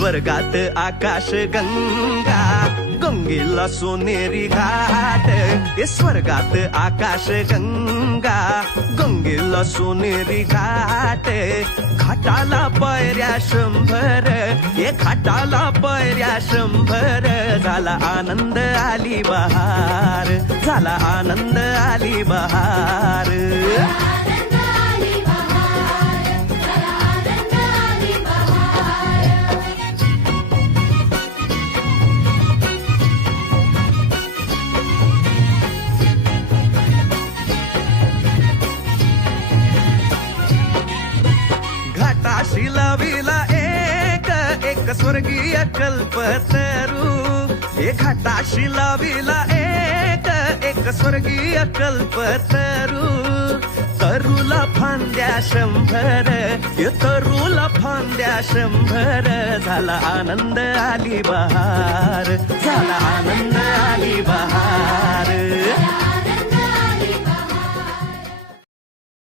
स्वर्गात आकाश गंगा गंगेला सोनेरी घाट हे स्वर्गात आकाश गंगा गंगेला सोनेरी घाट घाटाला पायऱ्या 100 हे घाटाला पायऱ्या 100 झाला आनंद आली बहार झाला आनंद आली बहार घाटाशी लाविला एक स्वर्गीय कल्पतरू हे घाटाशी लाविला एक स्वर्गीय कल्पतरू तरुला फांद्या 100 हे तरुला फांद्या 100 झाला आनंद आली बहार झाला